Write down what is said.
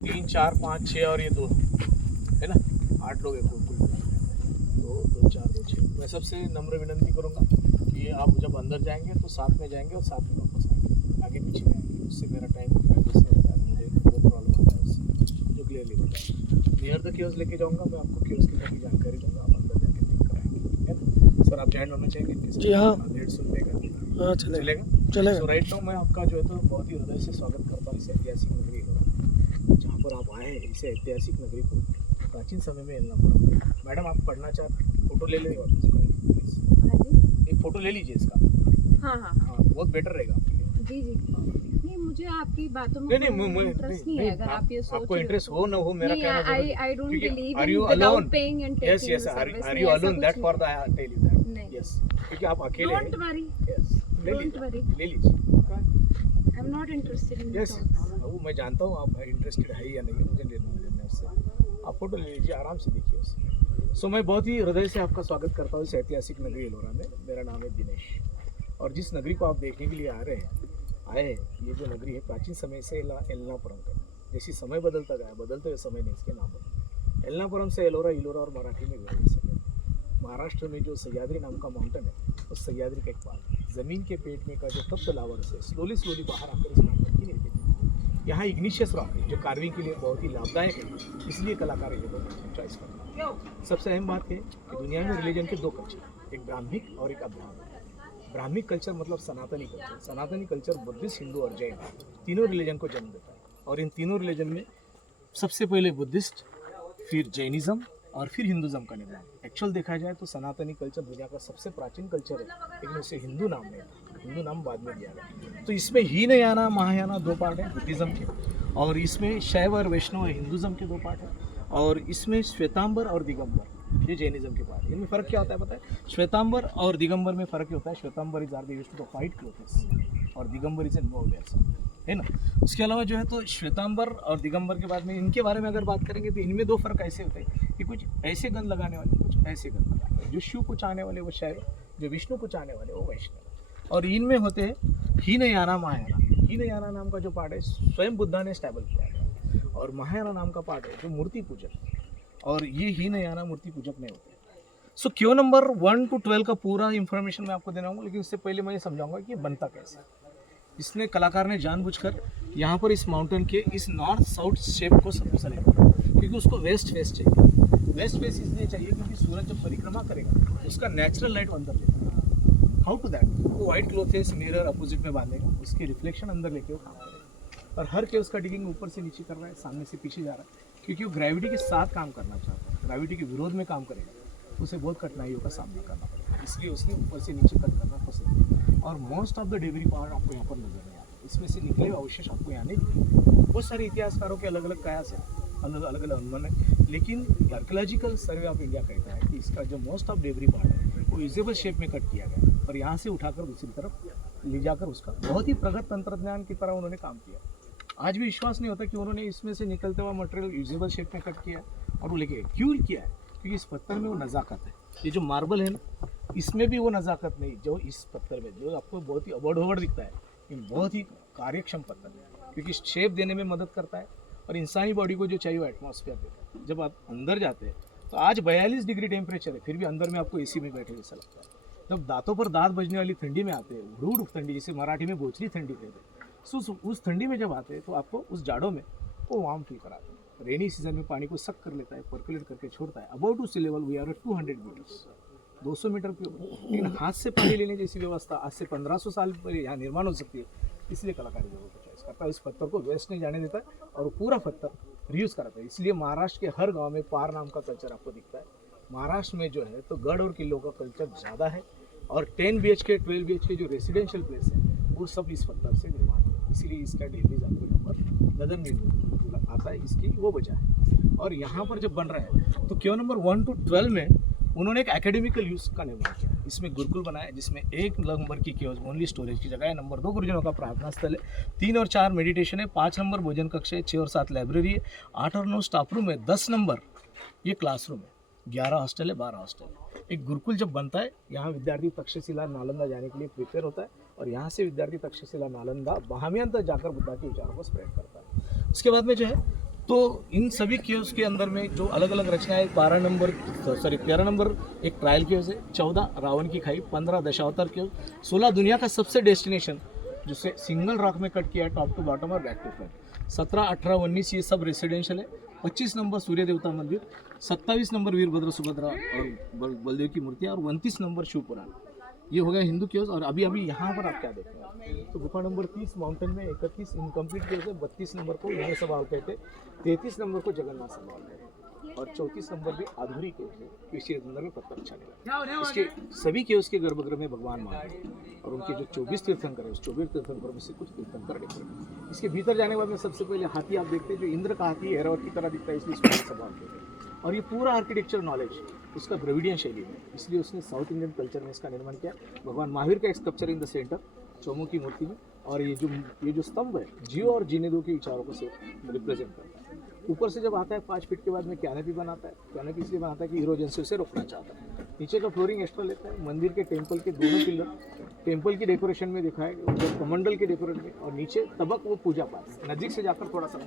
3 4 5 6 और ये 2 है ना, 8 लोग हैं कुल। 2 2 4 2 6। मैं सबसे नम्र विनंती करूँगा कि आप जब अंदर जाएंगे तो साथ में जाएंगे और साथ में वापस आएंगे, आगे पीछे नहीं आएंगे। उससे मेरा टाइम एडजस्ट नहीं होता है, मुझे बहुत प्रॉब्लम आता है उससे, जो क्लियरली होता है। नियर द कियोस्क लेके जाऊँगा मैं, आपको कियोस्क की पूरी जानकारी दूँगा, आप अंदर जाके पिक कराएंगे, है ना। सर आप ज्वाइन होना चाहेंगे इनके साथ? जी हाँ। नेट सुन लेगा? हाँ चलेगा। सो राइट नाउ मैं आपका जो है तो बहुत ही हृदय से स्वागत करता हूँ इस ऐतिहासिक नगरी एलोरा, जहाँ पर आप आए हैं। इस ऐतिहासिक नगरी को प्राचीन समय में एलनापुरम। मैडम आप पढ़ना चाहते, फोटो ले लेंगे एक फ़ोटो ले लीजिए इसका। हाँ हाँ हाँ बहुत बेटर रहेगा आपके लिए। जी जी। नहीं मुझे आपकी बातों में इंटरेस्ट नहीं है। अगर आप ये सोच आपको इंटरेस्ट हो ना हो, मेरा कहना नहीं, I don't believe are in you without alone? paying and Yes, taking yes. the service. Are you alone? That for the I tell you that. नहीं। Yes. क्योंकि आप अकेले हैं। Don't worry. Yes. Don't worry. ले लीजिए। I'm not interested in Yes. talks. वो मैं जानता हूँ आप इंटरेस्टेड है या नहीं, मुझे लेना है उससे। आप फोटो ले लीजिए, आराम से देखिए उससे। सो मैं बहुत ही हृदय से आपका स्वागत करता हूँ इस ऐतिहासिक नगरी एलोरा में। मेरा नाम है दिनेश, और जिस नगरी को आप देखने के लिए आए हैं, ये जो नगरी है प्राचीन समय से एलनापुरम का। जैसे समय बदलता गया, बदलते हुए समय ने इसके नाम बदले। एलनापुरम से एलोरा, इलोरा और मराठी में विभक्त से महाराष्ट्र में जो सह्याद्री नाम का माउंटेन है, उस सह्याद्री का एक पार्ट जमीन के पेट में का जो तप्त लावा से स्लोली बाहर आकर इस माउंटेन की निर्मित। यहाँ इग्निशियस रॉक है जो कार्विंग के लिए बहुत ही लाभदायक है, इसलिए कलाकार ये जगह चॉइस करते हैं। सबसे अहम बात है कि दुनिया में रिलीजन के 2 कल्चर, एक ब्राह्मिक और एक अब्राह्मण। ब्राह्मिक कल्चर मतलब सनातनी कल्चर। सनातनी कल्चर बुद्धिस्ट, हिंदू और जैन तीनों रिलीजन को जन्म देता है, और इन तीनों रिलीजन में सबसे पहले बुद्धिस्ट, फिर जैनिज्म और फिर हिंदुज़म का निर्माण। एक्चुअल देखा जाए तो सनातनी कल्चर दुनिया का सबसे प्राचीन कल्चर है, लेकिन उसे हिंदू नाम नहीं, हिंदू नाम बाद में दिया गया। तो इसमें हीनयाना महायाना 2 पार्ट है बुद्धिज़्म के, और इसमें शैव और वैष्णव हिंदुज़म के 2 पार्ट है, और इसमें श्वेतांबर और दिगंबर ये जैनिज्म के पार्ट। इनमें फ़र्क क्या होता है पता है? श्वेतांबर और दिगंबर में फ़र्क होता है। Shvetambar is are they used to the white clothes, और Digambar is in no wears, है ना। उसके अलावा जो है तो श्वेतांबर और दिगंबर के बाद में इनके बारे में अगर बात करेंगे तो इनमें 2 फर्क ऐसे होते हैं कि कुछ ऐसे गन लगाने वाले, कुछ ऐसे गन लगाने वाले। जो शिव को चाहने वाले वो शैव, जो विष्णु को चाहने वाले वो वैष्णव। और इनमें होते हैं हीनयाना महायाना। हीनयाना नाम का जो पार्ट है स्वयं बुद्धा ने स्टैबल किया गया, और महायाना नाम का पार्ट है जो मूर्ति पूजक, और ये हीनयाना मूर्ति पूजक नहीं होते। सो क्यों नंबर 1 to 12 का पूरा इन्फॉर्मेशन मैं आपको देना होगा, लेकिन उससे पहले मैं ये समझाऊंगा कि ये बनता कैसे। इसने कलाकार ने जानबूझकर यहाँ पर इस माउंटेन के इस नॉर्थ साउथ शेप को सेलेक्ट किया, क्योंकि उसको वेस्ट फेस चाहिए। वेस्ट फेस इसलिए चाहिए क्योंकि सूरज जब परिक्रमा करेगा उसका नेचुरल लाइट अंदर लेगा। How to that? वो व्हाइट क्लोथेस मिरर अपोजिट में बांधेगा, उसके रिफ्लेक्शन अंदर लेके वो काम करेगा। और हर के उसका डिगिंग ऊपर से नीचे कर रहा है, सामने से पीछे जा रहा है, क्योंकि वो ग्रेविटी के साथ काम करना चाहता है। ग्रेविटी के विरोध में काम करेगा, उसे बहुत कठिनाइयों का सामना करना पड़ेगा, इसलिए उसने ऊपर से नीचे कट करना पसंद किया। और most of the debris part आपको यहाँ पर नजर नहीं आता, इसमें से निकले हुए अवशेष आपको यहाँ नहीं दिखेंगे। बहुत सारे इतिहासकारों के अलग अलग कयास है, अलग अलग अनुमान है, लेकिन आर्कियोलॉजिकल सर्वे ऑफ इंडिया कहता है कि इसका जो मोस्ट ऑफ डेबरी पार्ट है वो यूजेबल शेप में कट किया गया, और यहाँ से उठाकर दूसरी तरफ ले जाकर उसका बहुत ही प्रगत तंत्रज्ञान की तरह उन्होंने काम किया। आज भी विश्वास नहीं होता कि उन्होंने इसमें से निकलते हुआ मटेरियल यूजेबल शेप में कट किया है और वो लेके क्यों किया है, क्योंकि इस पत्थर में वो नज़ाकत है। ये जो मार्बल है ना, इसमें भी वो नज़ाकत नहीं जो इस पत्थर में, जो आपको बहुत ही अबड़ दिखता है, ये बहुत ही कार्यक्षम पत्थर है, क्योंकि शेप देने में मदद करता है, और इंसानी बॉडी को जो चाहिए वो एटमॉस्फेयर देता है। जब आप अंदर जाते हैं तो आज 42 डिग्री टेम्परेचर है, फिर भी अंदर में आपको एसी में बैठे जैसा लगता है। जब दांतों पर दांत बजने वाली ठंडी में आते हैं, हुड ठंडी, जिसे मराठी में बोचली ठंडी कहते हैं, उस ठंडी में जब आते हैं तो आपको उस जाड़ों में वो वार्म फील कराते हैं। रेनी सीजन में पानी को सक कर लेता है, पर्कुलेट करके छोड़ता है। About to sea level we are 200 meters, 200 meter के ऊपर। लेकिन हाथ से पानी लेने जैसी व्यवस्था आज से 1500 साल पहले यहाँ निर्माण हो सकती है, इसलिए कलाकारी जगह को चॉइस करता है। इस पत्थर को वेस्ट नहीं जाने देता है, और पूरा पत्थर रीयूज कराता है। इसलिए महाराष्ट्र के हर गाँव में पार नाम का कल्चर आपको दिखता है। महाराष्ट्र में जो है तो गढ़ और किलों का कल्चर ज़्यादा है, और 10 BHK 12 BHK जो रेसिडेंशियल प्लेस है वो सब इस पत्थर से निर्माण है। इसीलिए इसका डेली आपको यहाँ पर नजर नहीं आता है, इसकी वो वजह है। और यहाँ पर जब बन रहा है तो क्यों नंबर 1 to 12 में उन्होंने एक एकेडमिकल यूज का निर्माण किया। इसमें गुरुकुल बनाया, जिसमें 1 नंबर की केवल ओनली स्टोरेज की जगह है, नंबर 2 गुरुजनों का प्रार्थना स्थल है, 3 और 4 मेडिटेशन है, 5 नंबर भोजन कक्ष है, 6 और 7 लाइब्रेरी है, 8 और 9 स्टाफ रूम है, 10 नंबर ये क्लासरूम है, 11 हॉस्टल है, 12 हॉस्टल है। एक गुरुकुल जब बनता है, यहाँ विद्यार्थी तक्षशिला नालंदा जाने के लिए प्रिपेयर होता है, और यहाँ से विद्यार्थी तक्षशिला नालंदा बहामियान तक जाकर बुद्धा के विचारों को स्प्रेड करता है। उसके बाद में जो है तो इन सभी केव्स के अंदर में जो अलग अलग रचनाएं 13 नंबर एक ट्रायल केव्स है, 14 रावण की खाई, 15 दशावतार केव्स, 16 दुनिया का सबसे डेस्टिनेशन जिसे सिंगल रॉक में कट किया है टॉप टू बॉटम और बैक टू फ्रंट, 17, 18, 19 ये सब रेसिडेंशियल है, 25 नंबर सूर्य देवता मंदिर, 27 नंबर वीरभद्र सुभद्रा और बलदेव की मूर्तियाँ और 29 नंबर शिव पुराण। ये हो गया हिंदू केव्स। और अभी यहाँ पर आप क्या देख रहे हैं, तो गुफा नंबर 30 माउंटेन में 31 इनकम्प्लीट केव्स है, 32 नंबर को यह सवाल कहते हैं, 33 नंबर को जगन्नाथ सवाल कहते हैं और 34 नंबर भी अधूरी केव्स है, इसी अंदर में पत्थर अच्छा नहीं लगा। इसके सभी केव्स के गर्भगृह में भगवान महादेव और उनके जो 24 तीर्थंकर है उस 24 तीर्थंकरों में से कुछ तीर्थंकर डिफरेंट। इसके भीतर जाने के बाद में सबसे पहले हाथी आप देखते हैं, जो इंद्र का हाथी ऐरावत की तरह दिखता है, इसलिए इसको सवाल कहते हैं। और ये पूरा आर्किटेक्चर नॉलेज उसका द्रविडियन शैली में, इसलिए उसने साउथ इंडियन कल्चर में इसका निर्माण किया। भगवान महावीर का एक स्कल्पचर इन द सेंटर चौमुखी मूर्ति में, और ये जो स्तंभ है जियो और जीने दो के विचारों को से रिप्रेजेंट करता है। ऊपर से जब आता है 5 फीट के बाद में कैनोपी बनाता है, कैनोपी इसलिए बनाता है कि इरोजन से उसे रोकना चाहता है। नीचे का फ्लोरिंग एक्स्ट्रा लेता है। मंदिर के टेम्पल के दोनों पिलर टेम्पल की डेकोरेशन में दिखाया गया, कमंडल के डेकोरेशन में, और नीचे तबक वो पूजा पाठ। नज़दीक से जाकर थोड़ा सा